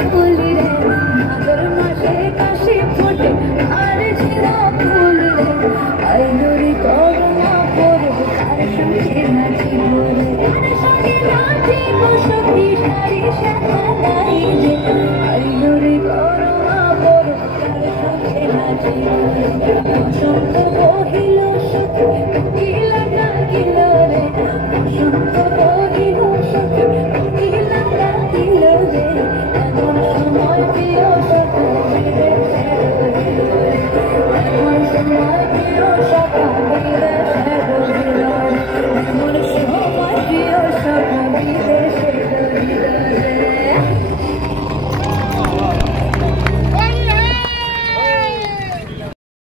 ফুলি রে ভাদর মাসে কাশি ফোটে আর ঝিরা ফুল রে আইনুরি করোনা পড়ব তার সঙ্গে নাচিব রে তার সঙ্গে নাচিব সখী সারি সালাই যে আইনুরি করোনা পড়ব তার সঙ্গে নাচিব রে বসন্ত বহিল সখী কোকিলা ডাকিল রে বসন্ত বহিল সখী কোকিলা ডাকিল রে এমন সময় প্রিয় সখী এমন সময় প্রিয় সখী